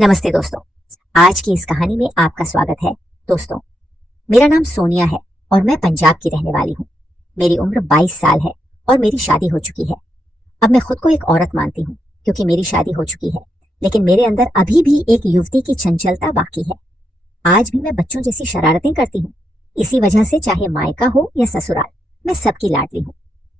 नमस्ते दोस्तों। आज की इस कहानी में आपका स्वागत है। दोस्तों, मेरा नाम सोनिया है और मैं पंजाब की रहने वाली हूँ। मेरी उम्र 22 साल है और मेरी शादी हो चुकी है। अब मैं खुद को एक औरत मानती हूँ क्योंकि मेरी शादी हो चुकी है, लेकिन मेरे अंदर अभी भी एक युवती की चंचलता बाकी है। आज भी मैं बच्चों जैसी शरारतें करती हूँ। इसी वजह से चाहे मायका हो या ससुराल, मैं सबकी लाडली हूँ।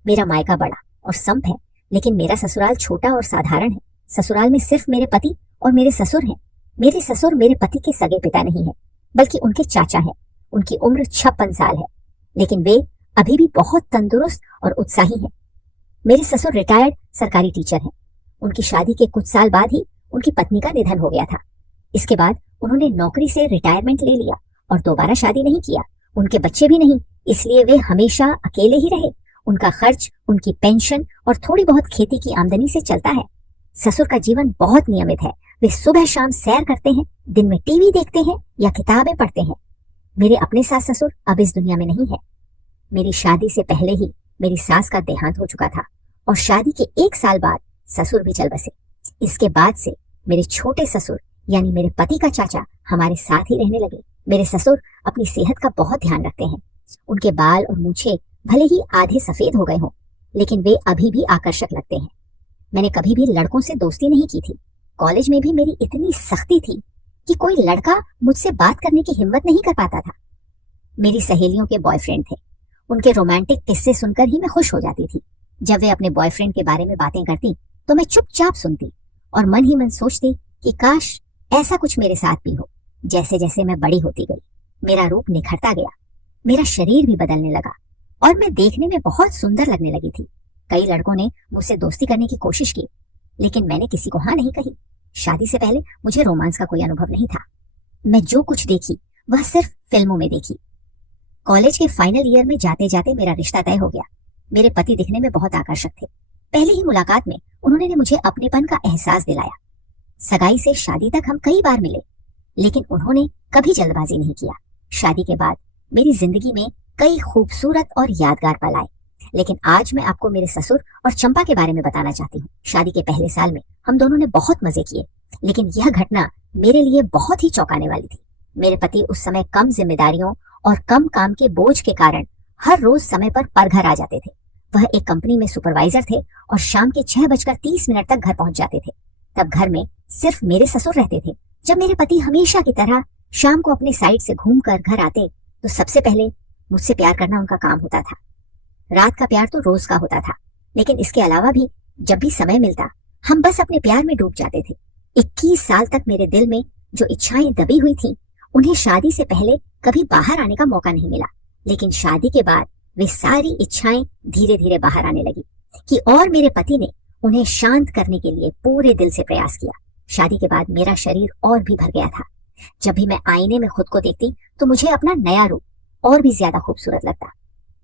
मेरा मायका बड़ा और संप है, लेकिन मेरा ससुराल छोटा और साधारण है। ससुराल में सिर्फ मेरे पति और मेरे ससुर हैं। मेरे ससुर मेरे पति के सगे पिता नहीं है, बल्कि उनके चाचा हैं। उनकी उम्र 56 साल है, लेकिन वे अभी भी बहुत तंदुरुस्त और उत्साही हैं। मेरे ससुर रिटायर्ड सरकारी टीचर हैं। उनकी शादी के कुछ साल बाद ही उनकी पत्नी का निधन हो गया था। इसके बाद उन्होंने नौकरी से रिटायरमेंट ले लिया और दोबारा शादी नहीं किया। उनके बच्चे भी नहीं, इसलिए वे हमेशा अकेले ही रहे। उनका खर्च, उनकी पेंशन और थोड़ी बहुत खेती की आमदनी से चलता है। ससुर का जीवन बहुत नियमित है। वे सुबह शाम सैर करते हैं, दिन में टीवी देखते हैं या किताबें पढ़ते हैं। मेरे अपने सास ससुर अब इस दुनिया में नहीं है। मेरी शादी से पहले ही मेरी सास का देहांत हो चुका था और शादी के 1 साल बाद ससुर भी चल बसे। इसके बाद से मेरे छोटे ससुर यानी मेरे पति का चाचा हमारे साथ ही रहने लगे। मेरे ससुर अपनी सेहत का बहुत ध्यान रखते हैं। उनके बाल और मूछें भले ही आधे सफेद हो गए हों, लेकिन वे अभी भी आकर्षक लगते हैं। मैंने कभी भी लड़कों से दोस्ती नहीं की थी। कॉलेज में भी मेरी इतनी सख्ती थी कि कोई लड़का मुझसे बात करने की हिम्मत नहीं कर पाता था। मेरी सहेलियों के बॉयफ्रेंड थे। उनके रोमांटिक किस्से सुनकर ही मैं खुश हो जाती थी। जब वे अपने बॉयफ्रेंड के बारे में बातें करती तो मैं चुपचाप सुनती और मन ही मन सोचती कि काश ऐसा कुछ मेरे साथ भी हो। जैसे जैसे मैं बड़ी होती गई, मेरा रूप निखरता गया, मेरा शरीर भी बदलने लगा और मैं देखने में बहुत सुंदर लगने लगी थी। कई लड़कों ने मुझसे दोस्ती करने की कोशिश की, लेकिन मैंने किसी को हाँ नहीं कही। शादी से पहले मुझे रोमांस का कोई अनुभव नहीं था। मैं जो कुछ देखी वह सिर्फ फिल्मों में देखी। कॉलेज के फाइनल ईयर में जाते जाते मेरा रिश्ता तय हो गया। मेरे पति दिखने में बहुत आकर्षक थे। पहले ही मुलाकात में उन्होंने मुझे अपनेपन का एहसास दिलाया। सगाई से शादी तक हम कई बार मिले, लेकिन उन्होंने कभी जल्दबाजी नहीं किया। शादी के बाद मेरी जिंदगी में कई खूबसूरत और यादगार पल आए, लेकिन आज मैं आपको मेरे ससुर और चंपा के बारे में बताना चाहती हूँ। शादी के पहले साल में हम दोनों ने बहुत मजे किए, लेकिन यह घटना मेरे लिए बहुत ही चौंकाने वाली थी। मेरे पति उस समय कम जिम्मेदारियों और कम काम के बोझ के कारण हर रोज समय पर घर आ जाते थे। वह एक कंपनी में सुपरवाइजर थे और शाम के 6:30 तक घर पहुंच जाते थे। तब घर में सिर्फ मेरे ससुर रहते थे। जब मेरे पति हमेशा की तरह शाम को अपने साइड से घूमकर घर आते तो सबसे पहले मुझसे प्यार करना उनका काम होता था। रात का प्यार तो रोज का होता था, लेकिन इसके अलावा भी जब भी समय मिलता हम बस अपने प्यार में डूब जाते थे। 21 साल तक मेरे दिल में जो इच्छाएं दबी हुई थीं, उन्हें शादी से पहले कभी बाहर आने का मौका नहीं मिला, लेकिन शादी के बाद वे सारी इच्छाएं धीरे धीरे बाहर आने लगी कि और मेरे पति ने उन्हें शांत करने के लिए पूरे दिल से प्रयास किया। शादी के बाद मेरा शरीर और भी भर गया था। जब भी मैं आईने में खुद को देखती तो मुझे अपना नया रूप और भी ज्यादा खूबसूरत लगता।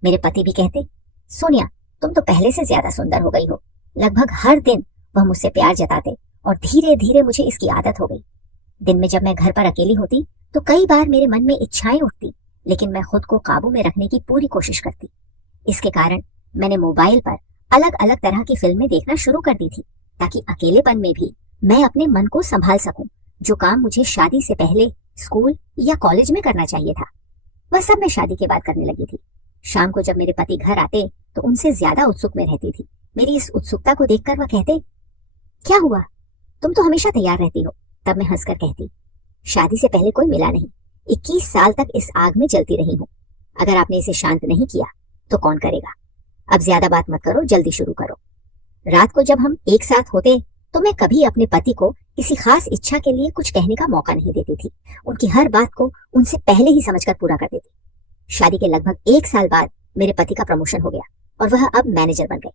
मेरे पति भी कहते, सोनिया तुम तो पहले से ज्यादा सुंदर हो गई हो। लगभग हर दिन वह मुझसे प्यार जताते और धीरे धीरे मुझे इसकी आदत हो गई। दिन में जब मैं घर पर अकेली होती तो कई बार मेरे मन में इच्छाएं उठती, लेकिन मैं खुद को काबू में रखने की पूरी कोशिश करती। इसके कारण मैंने मोबाइल पर अलग अलग तरह की फिल्में देखना शुरू कर दी थी, ताकि अकेलेपन में भी मैं अपने मन को संभाल सकूं। जो काम मुझे शादी से पहले स्कूल या कॉलेज में करना चाहिए था, वह सब मैं शादी के बाद करने लगी थी। शाम को जब मेरे पति घर आते तो उनसे ज्यादा उत्सुक मैं रहती थी। मेरी इस उत्सुकता को देखकर वह कहते, क्या हुआ, तुम तो हमेशा तैयार रहती हो। तब मैं हंसकर कहती, शादी से पहले कोई मिला नहीं। 21 साल तक इस आग में जलती रही हूँ। अगर आपने इसे शांत नहीं किया तो कौन करेगा। अब ज्यादा बात मत करो, जल्दी शुरू करो। रात को जब हम एक साथ होते तो मैं कभी अपने पति को किसी खास इच्छा के लिए कुछ कहने का मौका नहीं देती थी। उनकी हर बात को उनसे पहले ही समझकर पूरा कर देती। शादी के लगभग 1 साल बाद मेरे पति का प्रमोशन हो गया और वह अब मैनेजर बन गए।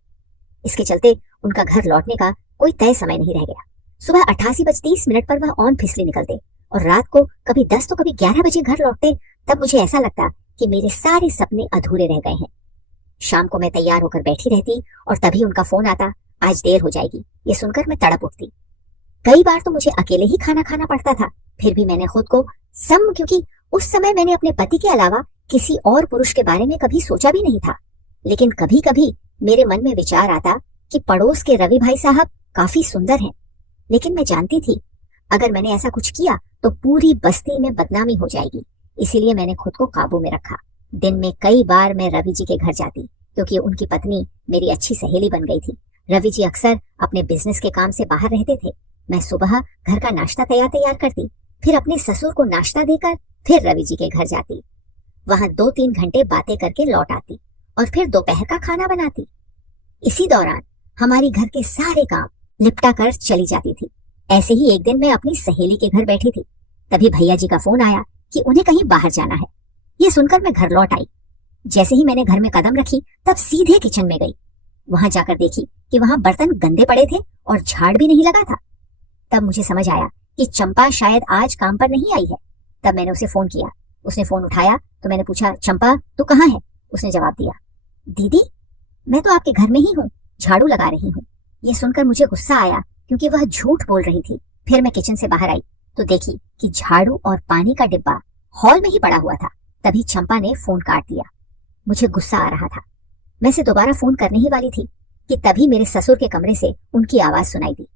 इसके चलते उनका घर लौटने का कोई तय समय नहीं रह गया। सुबह 88:30 पर वह ऑन फिसली निकलते और रात को कभी 10 तो कभी 11 बजे घर लौटते। तब मुझे ऐसा लगता कि मेरे सारे सपने अधूरे रह गए हैं। शाम को मैं तैयार होकर बैठी रहती और तभी उनका फोन आता, आज देर हो जाएगी। ये सुनकर मैं तड़प उठती। कई बार तो मुझे अकेले ही खाना खाना पड़ता था, फिर भी मैंने खुद को क्योंकि उस समय मैंने अपने पति के अलावा किसी और पुरुष के बारे में कभी सोचा भी नहीं था। लेकिन कभी कभी मेरे मन में विचार आता कि पड़ोस के रवि भाई साहब काफी सुंदर हैं, लेकिन मैं जानती थी अगर मैंने ऐसा कुछ किया तो पूरी बस्ती में बदनामी हो जाएगी, इसीलिए मैंने खुद को काबू में रखा। दिन में कई बार मैं रवि जी के घर जाती, क्योंकि उनकी पत्नी मेरी अच्छी सहेली बन गई थी। रवि जी अक्सर अपने बिजनेस के काम से बाहर रहते थे। मैं सुबह घर का नाश्ता तैयार करती, फिर अपने ससुर को नाश्ता देकर फिर रवि जी के घर जाती। वहां 2-3 घंटे बातें करके लौट आती और फिर दोपहर का खाना बनाती। इसी दौरान हमारी घर के सारे काम निपटा कर चली जाती थी। ऐसे ही एक दिन मैं अपनी सहेली के घर बैठी थी, तभी भैया जी का फोन आया कि उन्हें कहीं बाहर जाना है। ये सुनकर मैं घर लौट आई। जैसे ही मैंने घर में कदम रखी तब सीधे किचन में गई। वहां जाकर देखी कि वहां बर्तन गंदे पड़े थे और झाड़ भी नहीं लगा था। तब मुझे समझ आया कि चंपा शायद आज काम पर नहीं आई है। तब मैंने उसे फोन किया। उसने फोन उठाया तो मैंने पूछा, चंपा तू कहाँ है? उसने जवाब दिया, दीदी मैं तो आपके घर में ही हूँ, झाड़ू लगा रही हूँ। ये सुनकर मुझे गुस्सा आया क्योंकि वह झूठ बोल रही थी। फिर मैं किचन से बाहर आई तो देखी कि झाड़ू और पानी का डिब्बा हॉल में ही पड़ा हुआ था। तभी चंपा ने फोन काट दिया। मुझे गुस्सा आ रहा था। मैं से दोबारा फोन करने ही वाली थी कि तभी मेरे ससुर के कमरे से उनकी आवाज सुनाई दी।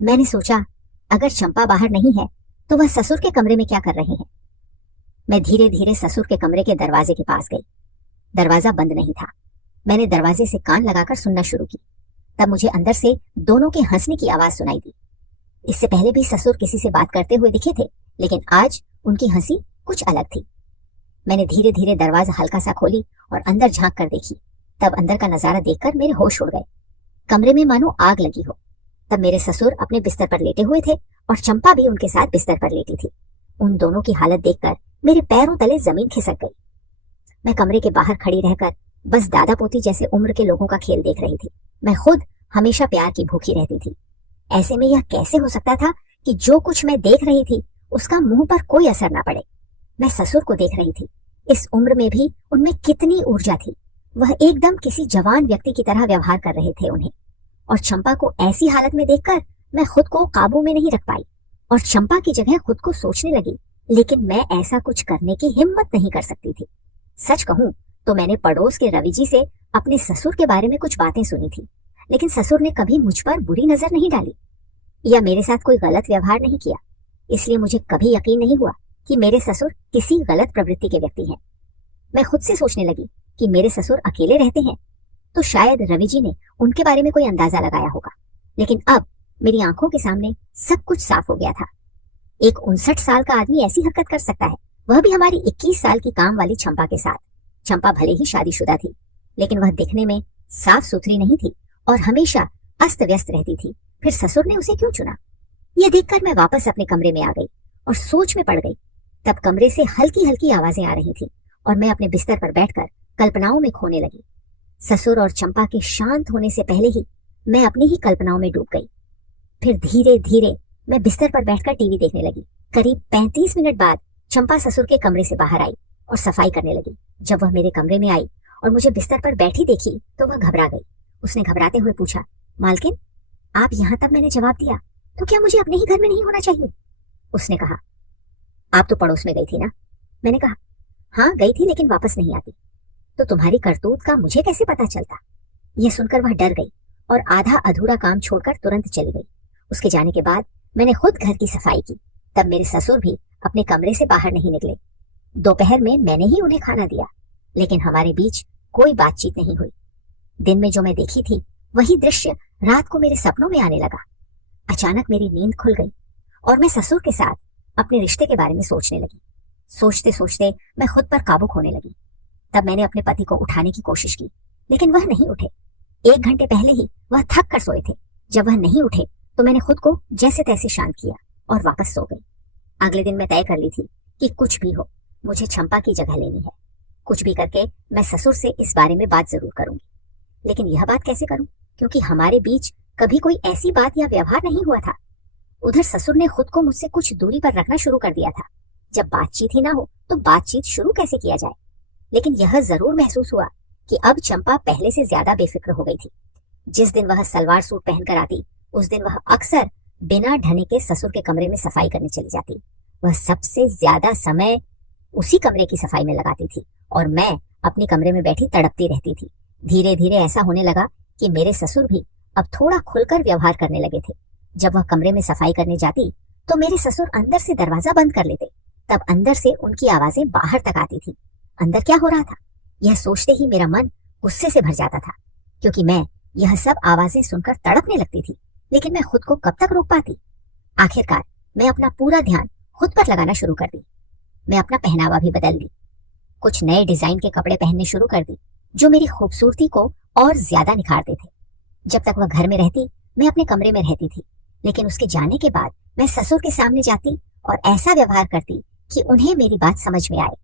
मैंने सोचा अगर चंपा बाहर नहीं है तो वह ससुर के कमरे में क्या कर रहे हैं। मैं धीरे धीरे ससुर के कमरे के दरवाजे के पास गई। दरवाजा बंद नहीं था। मैंने दरवाजे से कान लगाकर सुनना शुरू की। तब मुझे अंदर से दोनों के हंसने की आवाज सुनाई दी। इससे पहले भी ससुर किसी से बात करते हुए दिखे थे, लेकिन आज उनकी हंसी कुछ अलग थी। मैंने धीरे धीरे दरवाजा हल्का सा खोली और अंदर झांक कर देखी। तब अंदर का नजारा देखकर मेरे होश उड़ गए। कमरे में मानो आग लगी हो। तब मेरे ससुर अपने बिस्तर पर लेटे हुए थे और चंपा भी उनके साथ बिस्तर पर लेटी थी। उन दोनों की हालत देखकर मेरे पैरों तले जमीन खिसक गई। मैं कमरे के बाहर खड़ी रहकर बस दादा पोती जैसे उम्र के लोगों का खेल देख रही थी। मैं खुद हमेशा प्यार की भूखी रहती थी। ऐसे में यह कैसे हो सकता था कि जो कुछ मैं देख रही थी उसका मुंह पर कोई असर ना पड़े। मैं ससुर को देख रही थी। इस उम्र में भी उनमें कितनी ऊर्जा थी। वह एकदम किसी जवान व्यक्ति की तरह व्यवहार कर रहे थे उन्हें। और चंपा को ऐसी हालत में देखकर मैं खुद को काबू में नहीं रख पाई और चंपा की जगह खुद को सोचने लगी, लेकिन मैं ऐसा कुछ करने की हिम्मत नहीं कर सकती थी। सच कहूं तो मैंने पड़ोस के रवि जी से अपने ससुर के बारे में कुछ बातें सुनी थी, लेकिन ससुर ने कभी मुझ पर बुरी नजर नहीं डाली या मेरे साथ कोई गलत व्यवहार नहीं किया। इसलिए मुझे कभी यकीन नहीं हुआ कि मेरे ससुर किसी गलत प्रवृत्ति के व्यक्ति हैं। मैं खुद से सोचने लगी कि मेरे ससुर अकेले रहते हैं तो शायद रवि जी ने उनके बारे में कोई अंदाजा लगाया होगा। लेकिन अब मेरी आंखों के सामने सब कुछ साफ हो गया था। एक 59 साल का आदमी ऐसी हरकत कर सकता है, वह भी हमारी 21 साल की काम वाली चंपा के साथ। चंपा भले ही शादीशुदा थी, लेकिन वह दिखने में साफ सुथरी नहीं थी और हमेशा अस्त व्यस्त रहती थी। फिर ससुर ने उसे क्यों चुना? यह देखकर मैं वापस अपने कमरे में आ गई और सोच में पड़ गई। तब कमरे से हल्की हल्की आवाजें आ रही थी और मैं अपने बिस्तर पर बैठकर कल्पनाओं में खोने लगी। ससुर और चंपा के शांत होने से पहले ही मैं अपनी ही कल्पनाओं में डूब गई। फिर धीरे धीरे मैं बिस्तर पर बैठकर टीवी देखने लगी। करीब 35 मिनट बाद चंपा ससुर के कमरे से बाहर आई और सफाई करने लगी। जब वह मेरे कमरे में आई और मुझे बिस्तर पर बैठी देखी तो वह घबरा गई। उसने घबराते हुए पूछा, मालकिन आप यहाँ? तब मैंने जवाब दिया, तो क्या मुझे अपने ही घर में नहीं होना चाहिए? उसने कहा, आप तो पड़ोस में गई थी ना? मैंने कहा, हाँ गई थी, लेकिन वापस नहीं आती। तो तुम्हारी करतूत का मुझे कैसे पता चलता? यह सुनकर वह डर गई और आधा अधूरा काम छोड़कर तुरंत चली गई। उसके जाने के बाद मैंने खुद घर की सफाई की। तब मेरे ससुर भी अपने कमरे से बाहर नहीं निकले। दोपहर में मैंने ही उन्हें खाना दिया, लेकिन हमारे बीच कोई बातचीत नहीं हुई। दिन में जो मैं देखी थी वही दृश्य रात को मेरे सपनों में आने लगा। अचानक मेरी नींद खुल गई और मैं ससुर के साथ अपने रिश्ते के बारे में सोचने लगी। सोचते सोचते मैं खुद पर काबू खोने लगी। तब मैंने अपने पति को उठाने की कोशिश की, लेकिन वह नहीं उठे। 1 घंटे पहले ही वह थक कर सोए थे। जब वह नहीं उठे तो मैंने खुद को जैसे तैसे शांत किया और वापस सो गई। अगले दिन मैं तय कर ली थी कि कुछ भी हो मुझे चंपा की जगह लेनी है। कुछ भी करके मैं ससुर से इस बारे में बात जरूर करूंगी। लेकिन यह बात कैसे करूं, क्योंकि हमारे बीच कभी कोई ऐसी बात या व्यवहार नहीं हुआ था। उधर ससुर ने खुद को मुझसे कुछ दूरी पर रखना शुरू कर दिया था। जब बातचीत ही ना हो तो बातचीत शुरू कैसे किया जाए? लेकिन यह जरूर महसूस हुआ कि अब चंपा पहले से ज्यादा बेफिक्र हो गई थी। जिस दिन वह सलवार सूट पहनकर आती उस दिन वह अक्सर बिना ढने के ससुर के कमरे में सफाई करने चली जाती। वह सबसे ज्यादा समय उसी कमरे की सफाई में लगाती थी और मैं अपने कमरे में बैठी तड़पती रहती थी। धीरे धीरे ऐसा होने लगा कि मेरे ससुर भी अब थोड़ा खुलकर व्यवहार करने लगे थे। जब वह कमरे में सफाई करने जाती तो मेरे ससुर अंदर से दरवाजा बंद कर लेते। तब अंदर से उनकी आवाजें बाहर तक आती थी। अंदर क्या हो रहा था, यह सोचते ही मेरा मन गुस्से से भर जाता था, क्योंकि मैं यह सब आवाजें सुनकर तड़पने लगती थी। लेकिन मैं खुद को कब तक रोक पाती। आखिरकार मैं अपना पूरा ध्यान खुद पर लगाना शुरू कर दी। मैं अपना पहनावा भी बदल दी, कुछ नए डिजाइन के कपड़े पहनने शुरू कर दी, जो मेरी खूबसूरती को और ज्यादा निखारते थे। जब तक वह घर में रहती, मैं अपने कमरे में रहती थी, लेकिन उसके जाने के बाद मैं ससुर के सामने जाती और ऐसा व्यवहार करती कि उन्हें मेरी बात समझ में आए।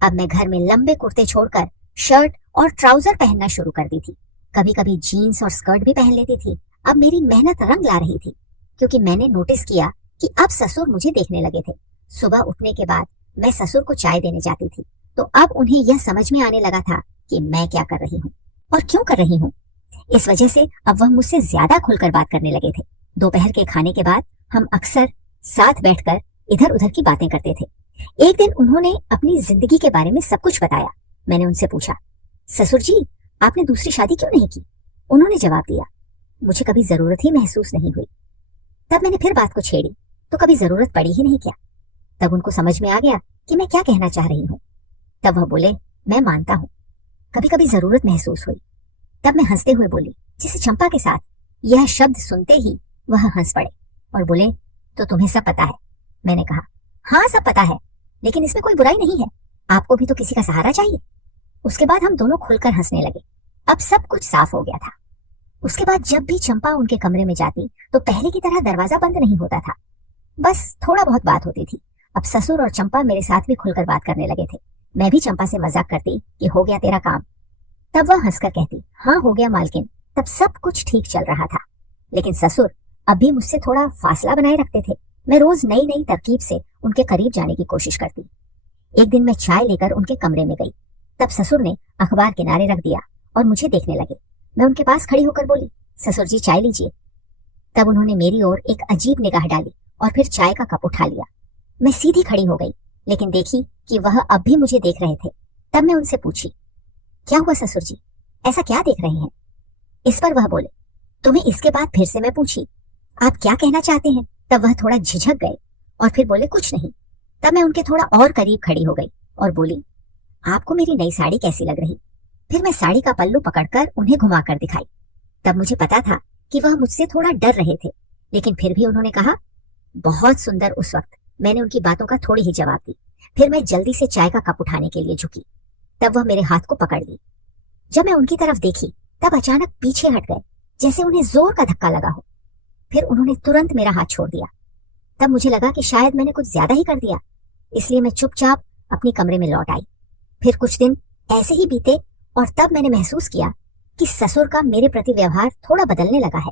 अब मैं घर में लंबे कुर्ते छोड़कर शर्ट और ट्राउजर पहनना शुरू कर दी थी। कभी कभी जीन्स और स्कर्ट भी पहन लेती थी। अब मेरी मेहनत रंग ला रही थी, क्योंकि मैंने नोटिस किया कि अब ससुर मुझे देखने लगे थे। सुबह उठने के बाद मैं ससुर को चाय देने जाती थी, तो अब उन्हें यह समझ में आने लगा था कि मैं क्या कर रही हूँ और क्यों कर रही हूँ। इस वजह से अब वह मुझसे ज्यादा खुलकर बात करने लगे थे। दोपहर के खाने के बाद हम अक्सर साथ बैठकर इधर उधर की बातें करते थे। एक दिन उन्होंने अपनी जिंदगी के बारे में सब कुछ बताया। मैंने उनसे पूछा, ससुर जी, आपने दूसरी शादी क्यों नहीं की? उन्होंने जवाब दिया, मुझे कभी जरूरत ही महसूस नहीं हुई। तब मैंने फिर बात को छेड़ी, तो कभी जरूरत पड़ी ही नहीं क्या? तब उनको समझ में आ गया कि मैं क्या कहना चाह रही हूँ। तब वह बोले, मैं मानता हूँ, कभी कभी जरूरत महसूस हुई। तब मैं हंसते हुए बोली, जिसे चंपा के साथ यह शब्द सुनते ही वह हंस पड़े और बोले, तो तुम्हें सब पता है? मैंने कहा, हाँ सब पता है, लेकिन इसमें कोई बुराई नहीं है, आपको भी तो किसी का सहारा चाहिए। उसके बाद हम दोनों खुलकर हंसने लगे। अब सब कुछ साफ हो गया था। उसके बाद जब भी चंपा उनके कमरे में जाती तो पहले की तरह दरवाजा बंद नहीं होता था, बस थोड़ा बहुत बात होती थी। अब ससुर और चंपा मेरे साथ भी खुलकर बात करने लगे थे। मैं भी चंपा से मजाक करती कि हो गया तेरा काम। तब वह हंसकर कहती, हाँ हो गया मालकिन। तब सब कुछ ठीक चल रहा था, लेकिन ससुर अब भी मुझसे थोड़ा फासला बनाए रखते थे। मैं रोज नई नई तरकीब से उनके करीब जाने की कोशिश करती। एक दिन मैं चाय लेकर उनके कमरे में गई। तब ससुर ने अखबार किनारे रख दिया और मुझे देखने लगे। मैं उनके पास खड़ी होकर बोली, ससुर जी चाय लीजिए। तब उन्होंने मेरी ओर एक अजीब निगाह डाली और फिर चाय का कप उठा लिया। मैं सीधी खड़ी हो गई, लेकिन देखी कि वह अब भी मुझे देख रहे थे। तब मैं उनसे पूछी, क्या हुआ ससुर जी, ऐसा क्या देख रहे हैं? इस पर वह बोले, तुम्हें इसके बाद फिर से मैं पूछी, आप क्या कहना चाहते हैं? तब वह थोड़ा झिझक गए और फिर बोले, कुछ नहीं। तब मैं उनके थोड़ा और करीब खड़ी हो गई और बोली, आपको मेरी नई साड़ी कैसी लग रही? फिर मैं साड़ी का पल्लू पकड़कर उन्हें घुमाकर दिखाई। तब मुझे पता था कि वह मुझसे थोड़ा डर रहे थे, लेकिन फिर भी उन्होंने कहा, बहुत सुंदर। उस वक्त मैंने उनकी बातों का थोड़ी ही जवाब दी। फिर मैं जल्दी से चाय का कप उठाने के लिए झुकी। तब वह मेरे हाथ को पकड़ ली। जब मैं उनकी तरफ देखी तब अचानक पीछे हट गए, जैसे उन्हें जोर का धक्का लगा हो। फिर उन्होंने तुरंत मेरा हाथ छोड़ दिया। तब मुझे लगा कि शायद मैंने कुछ ज्यादा ही कर दिया, इसलिए मैं चुपचाप अपने कमरे में लौट आई। फिर कुछ दिन ऐसे ही बीते और तब मैंने महसूस किया कि ससुर का मेरे प्रति व्यवहार थोड़ा बदलने लगा है।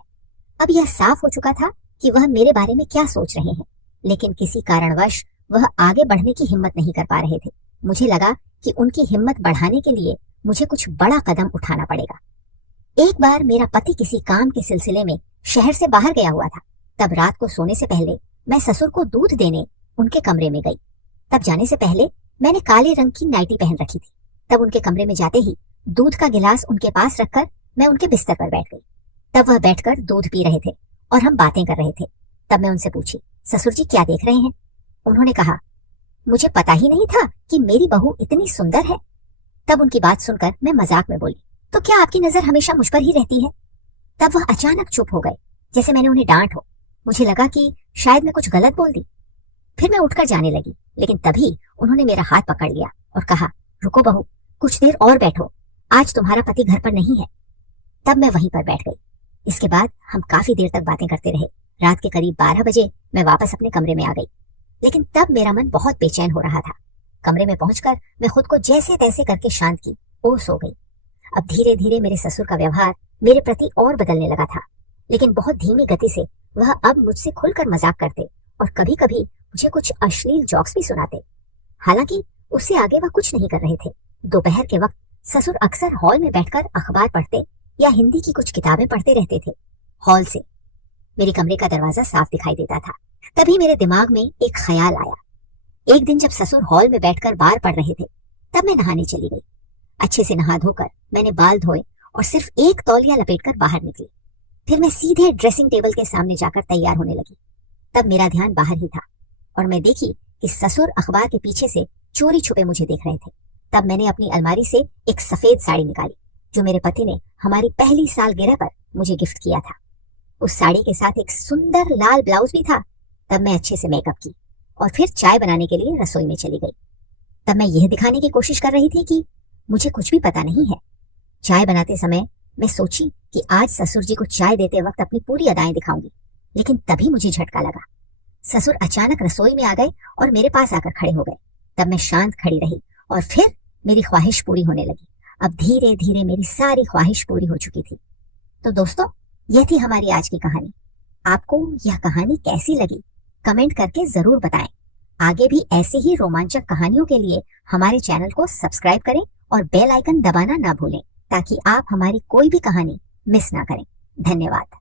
अब यह साफ हो चुका था कि वह मेरे बारे में क्या सोच रहे हैं, लेकिन किसी कारणवश वह आगे बढ़ने की हिम्मत नहीं कर पा रहे थे। मुझे लगा कि उनकी हिम्मत बढ़ाने के लिए मुझे कुछ बड़ा कदम उठाना पड़ेगा। एक बार मेरा पति किसी काम के सिलसिले में शहर से बाहर गया हुआ था। तब रात को सोने से पहले मैं ससुर को दूध देने उनके कमरे में गई। तब जाने से पहले मैंने काले रंग की नाइटी पहन रखी थी। तब उनके कमरे में जाते ही दूध का गिलास उनके पास रखकर मैं उनके बिस्तर पर बैठ गई। तब वह बैठकर दूध पी रहे थे और हम बातें कर रहे थे। तब मैं उनसे पूछी, ससुर जी क्या देख रहे हैं? उन्होंने कहा, मुझे पता ही नहीं था कि मेरी बहू इतनी सुंदर है। तब उनकी बात सुनकर मैं मजाक में बोली, तो क्या आपकी नजर हमेशा मुझ पर ही रहती है? तब वह अचानक चुप हो गए, जैसे मैंने उन्हें डांट हो। मुझे लगा कि शायद मैं कुछ गलत बोल दी। फिर मैं उठकर जाने लगी, लेकिन तभी उन्होंने मेरा हाथ पकड़ लिया और कहा, रुको बहू, कुछ देर और बैठो, आज तुम्हारा पति घर पर नहीं है। तब मैं वहीं पर बैठ गई। इसके बाद हम काफी देर तक बातें करते रहे। रात के करीब 12 बजे मैं वापस अपने कमरे में आ गई, लेकिन तब मेरा मन बहुत बेचैन हो रहा था। कमरे में पहुंचकर मैं खुद को जैसे तैसे करके शांत की और सो गई। अब धीरे धीरे मेरे ससुर का व्यवहार मेरे प्रति और बदलने लगा था, लेकिन बहुत धीमी गति से। वह अब मुझसे खुलकर मजाक करते और कभी कभी मुझे कुछ अश्लील जोक्स भी सुनाते। हालांकि उससे आगे वह कुछ नहीं कर रहे थे। दोपहर के वक्त ससुर अक्सर हॉल में बैठकर अखबार पढ़ते या हिंदी की कुछ किताबें पढ़ते रहते थे। हॉल से मेरे कमरे का दरवाजा साफ दिखाई देता था। तभी मेरे दिमाग में एक ख्याल आया। एक दिन जब ससुर हॉल में बैठकर बार पढ़ रहे थे, तब मैं नहाने चली गई। अच्छे से नहा धोकर मैंने बाल धोए और सिर्फ एक तौलिया लपेटकर बाहर निकली। फिर मैं सीधे ड्रेसिंग टेबल के सामने जाकर तैयार होने लगी। तब मेरा ध्यान बाहर ही था और मैं देखी कि ससुर अखबार के पीछे से चोरी छुपे मुझे देख रहे थे। तब मैंने अपनी अलमारी से एक सफेद साड़ी निकाली जो मेरे पति ने हमारी पहली सालगिरह पर मुझे गिफ्ट किया था। उस साड़ी के साथ एक सुंदर लाल ब्लाउज भी था। तब मैं अच्छे से मेकअप की और फिर चाय बनाने के लिए रसोई में चली गई। तब मैं यह दिखाने की कोशिश कर रही थी कि मुझे कुछ भी पता नहीं है। चाय बनाते समय मैं सोची कि आज ससुर जी को चाय देते वक्त अपनी पूरी अदाएं दिखाऊंगी, लेकिन तभी मुझे झटका लगा। ससुर अचानक रसोई में आ गए और मेरे पास आकर खड़े हो गए। तब मैं शांत खड़ी रही और फिर मेरी ख्वाहिश पूरी होने लगी। अब धीरे धीरे मेरी सारी ख्वाहिश पूरी हो चुकी थी। तो दोस्तों, यह थी हमारी आज की कहानी। आपको यह कहानी कैसी लगी कमेंट करके जरूर बताएं। आगे भी ऐसे ही रोमांचक कहानियों के लिए हमारे चैनल को सब्सक्राइब करें और बेल आइकन दबाना ना भूलें ताकि आप हमारी कोई भी कहानी मिस ना करें। धन्यवाद।